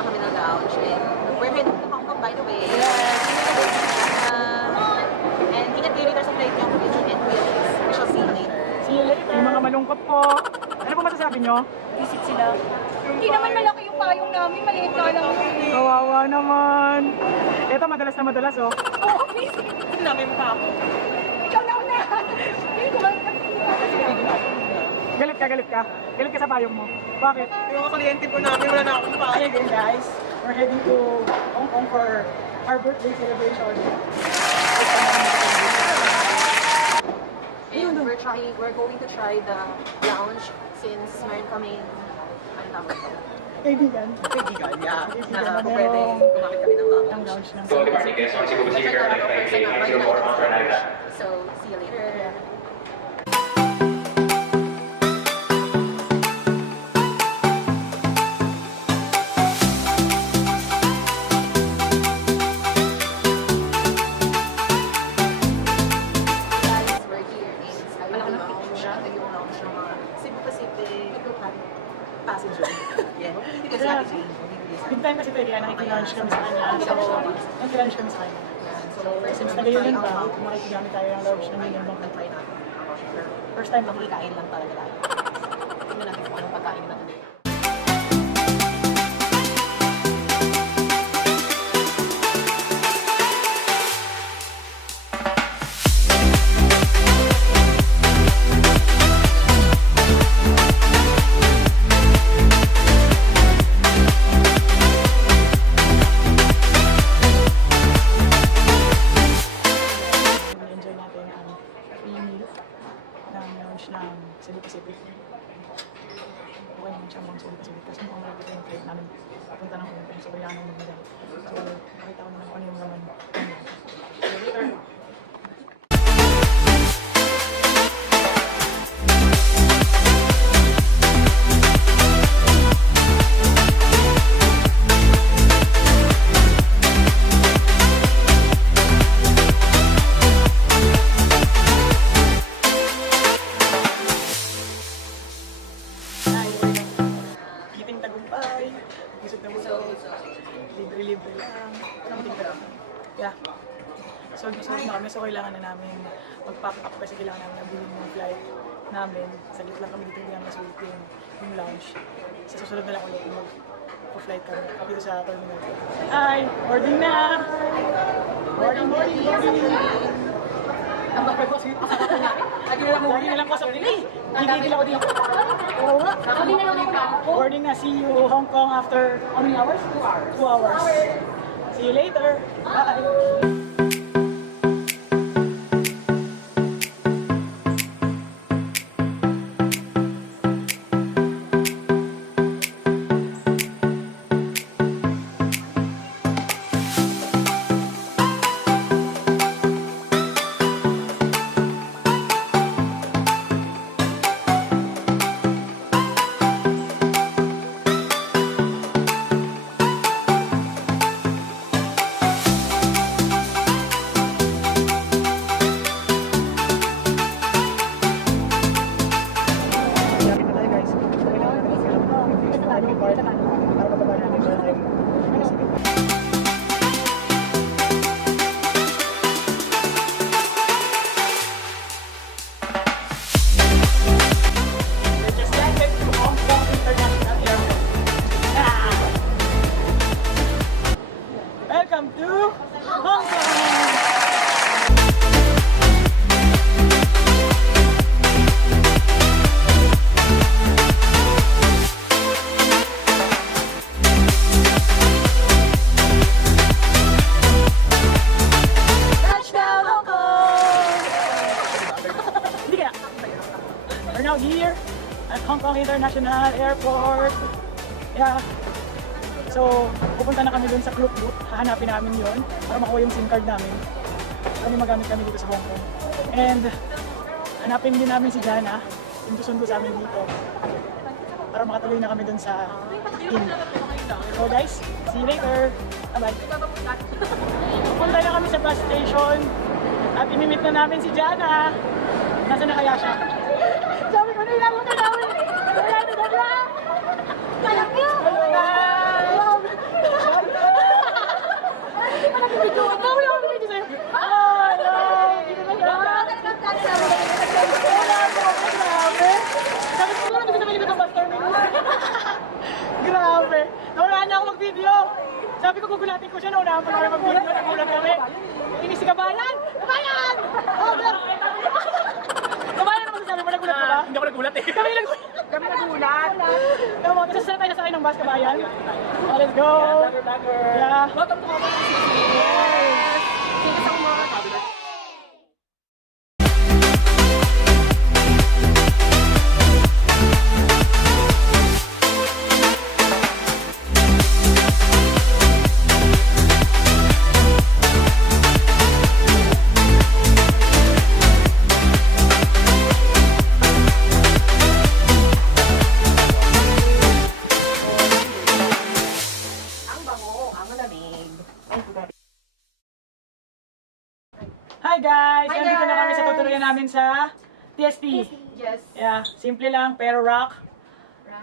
na kami ng lounge. And we're heading to Hong Kong, by the way. And ingat later sa flight niya, and we shall see you later. See you later. Yung mga malungkot po. Ano po masasabi nyo? Visit sila. Hindi naman malaki yung payong namin, maliit na lang yun. Kawawa naman. Ito madalas na madalas oh. Oo, please. Sinabi mo pa ako. Ikaw na una. Hindi ko lang. Galit ka, galit ka. Galit ka sa payong mo. Bakit? Yung mga kliyente po namin, wala na akong Hi again guys. We're heading to Hong Kong for our birthday celebration. And we're going to try the lounge since meron kaming Kaibigan. kaibigan, yeah. Kaibigan Na na pwede merong gumamit kami ng lounge. Ang lounge ng So, departing guests, once you go to see your flight 804 after Canada. So, see you later. Guys, we're here in Skyline Lounge. Ito yung lounge ng mga Cebu Pacific passenger. Yeah. Because Yeah. actually, Big time kasi pwede nakikinunch kami sa kanya. So, nakikinunch kami sa kanya. so first Since time nag-iulan try pa, out makikigamit tayo ng lounge ng try Union Bank. try natin. First time Makikain lang talaga tayo. Tingnan natin kung anong pagkain natin. enjoy natin ang free meal ng lounge ng Cebu Pacific. Okay naman siya mga Cebu Pacific kasi mukhang malapit yung flight namin papunta ng Hong Kong, so kailangan nang magmadali. So, nakita ko naman kung ano yung laman. So, later. Eating tagumpay, busog na busog, libre-libre lang, something ka lang. Yeah. So, gusto na kami, so kailangan na namin mag-pack up kasi kailangan namin nabulin yung flight namin. Saglit lang kami dito, hindi namin masulit yung lounge. Sa susunod na lang ulit yung mag-flight kami dito sa terminal. Hi! Boarding na! Boarding! Ang magpapasok pa sa niya. Lagi na lang ko sa delay! Gigigil ako dito. Oo nga. Sabi na lang ako. Boarding na, see you Hong Kong after how many hours? 2 hours. 2 hours. See you later. Bye. Lapit na tayo guys. Kailangan natin yung part para mababa natin para tayo. We just landed to Hong Kong International Airport. Welcome to Hong Kong! Touchdown, Hong Kong! Hindi kaya. We're now here at Hong Kong International Airport. Yeah. So, pupunta na kami dun sa Trop booth. Hahanapin namin yun para makuha yung SIM card namin. Kami magamit kami dito sa Hong Kong. And hanapin din namin si Jana, yung susundo sa amin dito. Para makatuloy na kami dun sa inn. So guys, see you later. Bye-bye. Pupunta na kami sa bus station at inimit na namin si Jana. Nasaan na kaya siya? Sabi ko na ilang mo na namin. Wala na. Wala na. Sabi ko gugulatin ko siya, naunahan pa namin mag-video, nagulat kami. Inis si Kabayan! Kabayan! Kabayan naman sabi mo, nagulat ka ba? Hindi ako nagulat eh. Kami nagulat. Tama, kasi saan tayo sasakay ng bus, Kabayan? Oh, let's go! Yeah. Welcome to Hongkong. Yes. Sige sa mga cabinet. Hi guys! Nandito na kami sa tuturuan namin sa TST. Yes. Yeah, simple lang pero rock.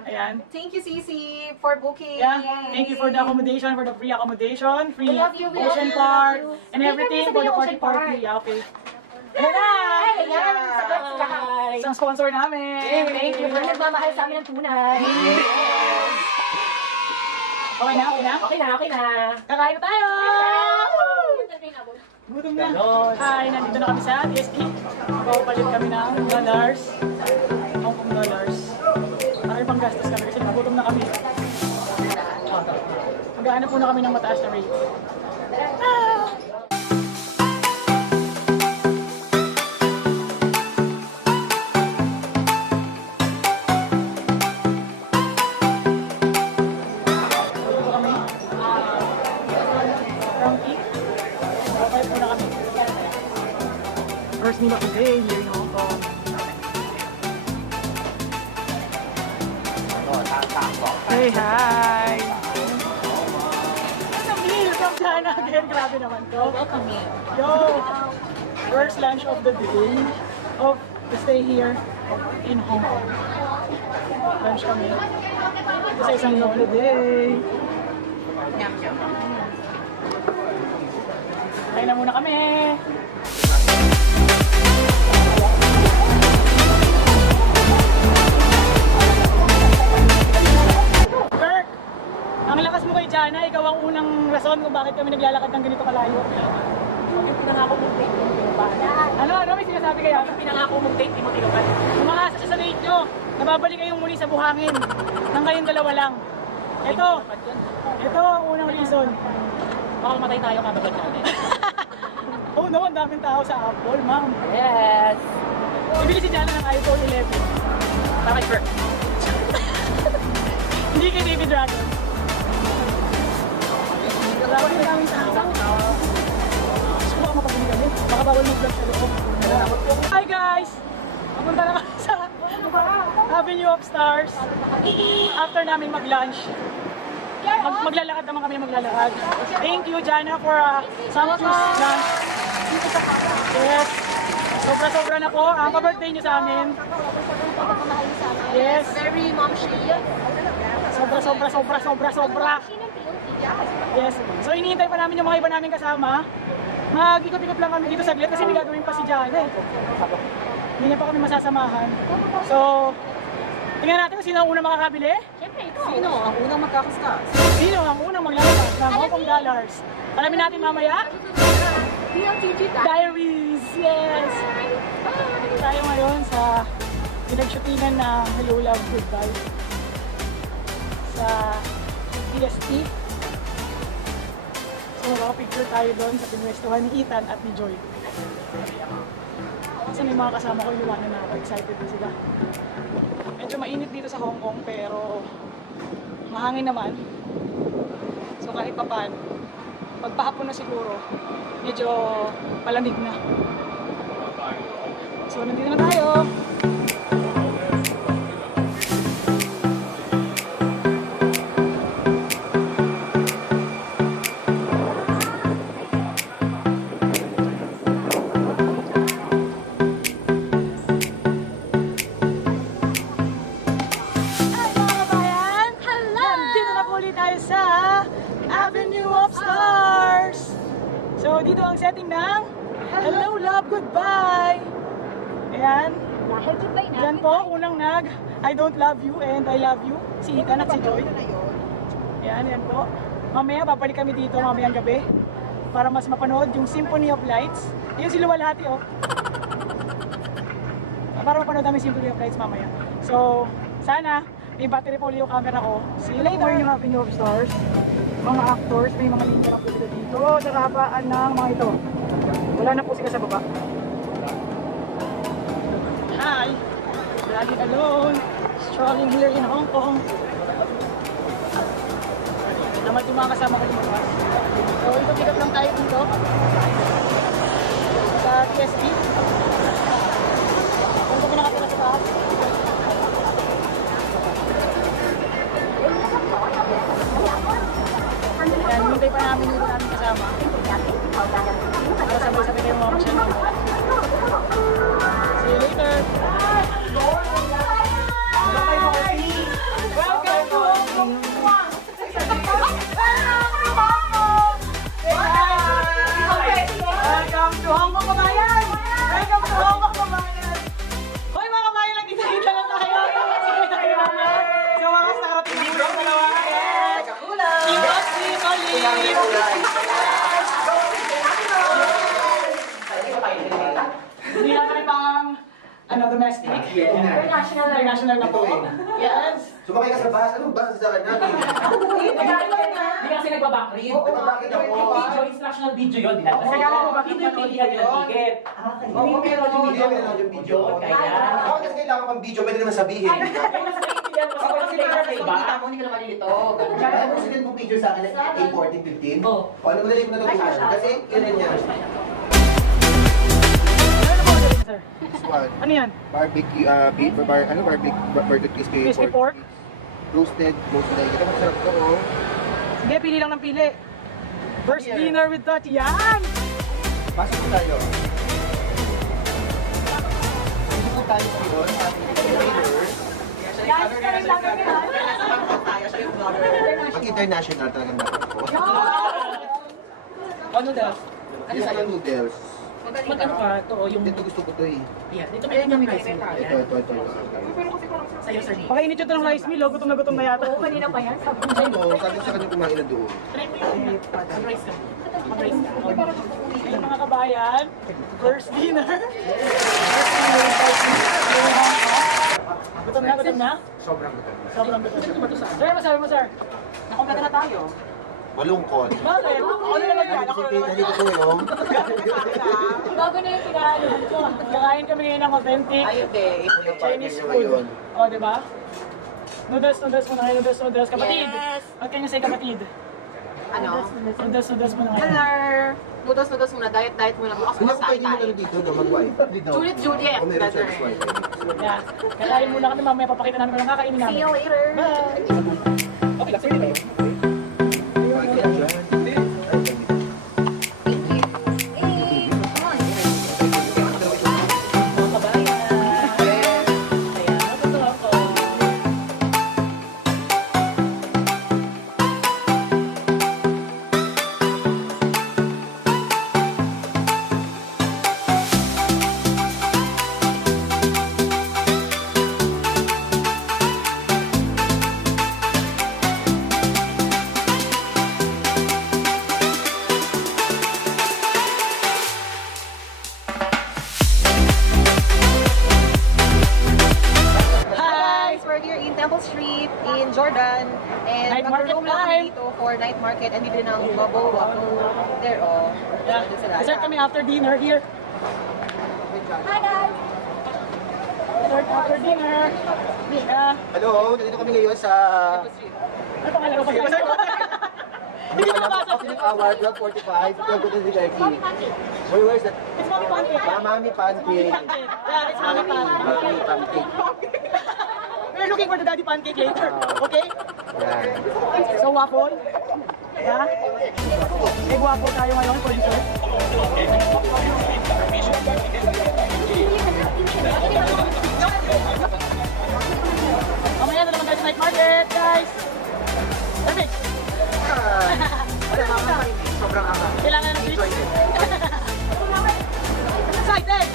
Ayan. Thank you, Cici, for booking. Yeah, thank you for the accommodation, for the free accommodation, free We love you, we ocean love you, park, we love you. and everything Hey, for the Ocean party. Park. Yeah, okay. Ayan na! Hi! Isang sponsor namin. Thank you for nagmamahal sa amin ng tunay. Okay na, okay na? Okay na, okay na. Kakain na tayo! Gutom na. Hi, nandito na kami sa TST. Papalit kami ng dollars. Hongkong dollars. Para pang gastos kami kasi nagutom na kami. Maghahanap muna kami ng mataas na rate. Dito kami. Frankie. Okay muna kami. First meal of the day here in Hong Kong. Hey, hi! What's a meal from China again? Grabe naman to. Welcome here. Yo! First lunch of the day of the stay here in Hong Kong. Lunch kami. Ito sa isang meal of the day. Yum, yum. Kain na muna kami. Kirk! Ang lakas mo kay Jana, ikaw ang unang rason kung bakit kami naglalakad ng ganito kalayo. Yung pinangako mong date, di mo tinupan. Ano, may sinasabi kaya? Yung pinangako mong date, di mo tinupan. Umaasa siya sa date nyo. Nababalik kayong muli sa buhangin. Nang kayong dalawa lang. Ito ang unang reason. Baka matay tayo kabagad natin. Oh no, ang daming tao sa Apple, ma'am. Yes! Ibili si Jana ng iPhone 11. Bakit, Bert? Hindi kay Baby Dragon. Grabe na daming tao. Gusto ko baka mapabili kami. Baka bawal mag-vlog sa loob. Hi guys! Papunta na kami sa Avenue of Stars. After namin mag-lunch. Maglalakad naman kami maglalakad. Thank you, Jana, for a sumptuous lunch. Yes. Sobra-sobra na po. Ang pa-birthday niyo sa amin. Yes. Very momshi. Sobra. Yes. So iniintay pa namin yung mga iba namin kasama. Mag-ikot-ikot lang kami dito saglit kasi may gagawin pa si Jana eh. Hindi niya pa kami masasamahan. So, tingnan natin kung sino ang unang makakabili. Siyempre, ito. Sino ang unang magkakaskas? Sino ang unang maglalabas ng Hongkong dollars? Alamin natin mamaya. Diaries! Yes! Tayo ngayon sa pinagshootingan na Hello Love Goodbye sa PST. So makapicture tayo doon sa pinwestuhan ni Ethan at ni Joy. Kasi may mga kasama ko iwanan na ako. Excited din sila. Medyo mainit dito sa Hong Kong pero mahangin naman. So kahit papan, pagpahapon na siguro, medyo palamig na. So nandito na tayo. Hi mga kabayan! Hello! Nandito na po ulit tayo sa Avenue of Stars! So dito ang setting ng Hello Love Goodbye! Ayan. Dahil goodbye na. Diyan po, unang I don't love you and I love you. Si Ethan at si Joy. Ayan, yan po. mamaya babalik kami dito mamayang gabi para mas mapanood yung Symphony of Lights. Yung si Luwalhati, oh. Para mapanood namin Symphony of Lights mamaya. So, sana may battery pa uli yung camera ko. See you later, yung Avenue of Stars. Mga actors, may mga linya lang po sila dito sa kapaan ng mga ito. Wala na po sila sa baba. Hi! Driving alone, strolling here in Hong Kong. Naman yung mga kasama ko lumabas. So, ito pick up lang tayo dito sa TSP. Kung kami nakatira sa taas. Yan, hintay pa namin yung aming kasama. Para sabay-sabay kayo mga masyal namin. See you later! Welcome to Hong Kong! Welcome to Hong Kong, kabayan! Welcome to Hong Kong, kabayan! Hoy mga kabayan, nagkita-kita lang tayo! Sige tayo mga! Sa wakas nakarating dito ang dalawa! Ingat si Hindi na kami pang domestic. International na po. Yes. Sumakay ka sa bus, anong bus sa akin natin? Hindi kasi nagbabackread. Nagbabackread ako. Video, instructional video yun. Hindi yung pilihan yung ticket. Oo, pero hindi namin alam yung video. Kaya. Ako kasi kailangan pang video, pwede naman sabihin. Kaya mas naiintindihan mo kasi nila sa iba. Hindi ka naman nilito. Kaya kung sinend mong picture sa akin, like 8:14, 15. O ano mo nalip na ito kasi yun niya. Sir. Squad. Ano yan? Barbecue, beef, barbecue crispy Crispy pork? Roasted, like. Ito masarap to, oh. Sige, pili lang ng pili. First dinner with Tati. Yan! Pasok po tayo. Pasok po tayo ngayon, ating dinner. Pag-international talagang dapat po. Ano daw? Yung mga noodles. Mag-ano ka? Ito yung... Dito gusto ko to eh. Yan. Dito may yung rice meal. Ito. Sa'yo, sir. Pakainit yun ng rice meal. Gutom na gutom na yata. Kanina pa yan. Sabi Ano, sabi sa kanya kumain na doon. Try mo yung mag-rice ka. Mag-rice ka. Ayun mga kabayan. First dinner. Gutom na? Sobrang gutom. Sobrang gutom. Sir, masabi mo, sir? Nakumpleto na tayo. Malungkot. Bakit? Ano naman yan? Nandito ko yung... Bago na yung pinaaluhan ko. Kakain kami ngayon ng authentic Ayun, day. Chinese food. O, diba? Noodles muna kayo. Noodles. Kapatid! What can you say, kapatid? Ano? Noodles muna kayo. Hello! Noodles muna. Diet muna. Bukas Hindi ako tayo pwede mo dito na mag-wife. Juliet. O meron siya wife. Yeah. Kakain muna kami. Mamaya papakita namin kung anong kakainin namin. See you later. Bye! Okay lang, sige tayo. Street in Jordan and Night market mag-roam lang kami time. dito for night market and bibili ng bubble waffle there oh. Yeah. Doon sila. Dessert kami after dinner here. Hi guys! Dessert after dinner. Yeah. Hello, nandito kami ngayon sa... Ano pangalan ko? Hindi ko nabasa. Opening hour, 12:45. Ito ko si Becky. Where's that? It's Mommy Pancake. Mami Pancake. Yeah, it's Mommy Pancake. Mami Pancake. We're looking for the daddy pancake later. Okay? Yan. So, waffle. Yeah? Egg waffle tayo ngayon for dessert. Mamaya na naman tayo sa night market, guys. Perfect. Sobrang angas. Kailangan ng treats. Excited!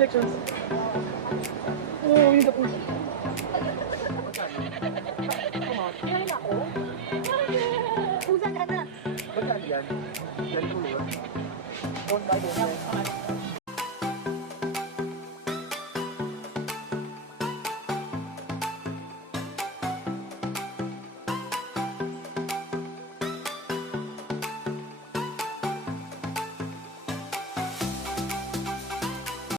collections. Oh, yun na po. Magkano yan? Yan po, di ba? Don't buy this.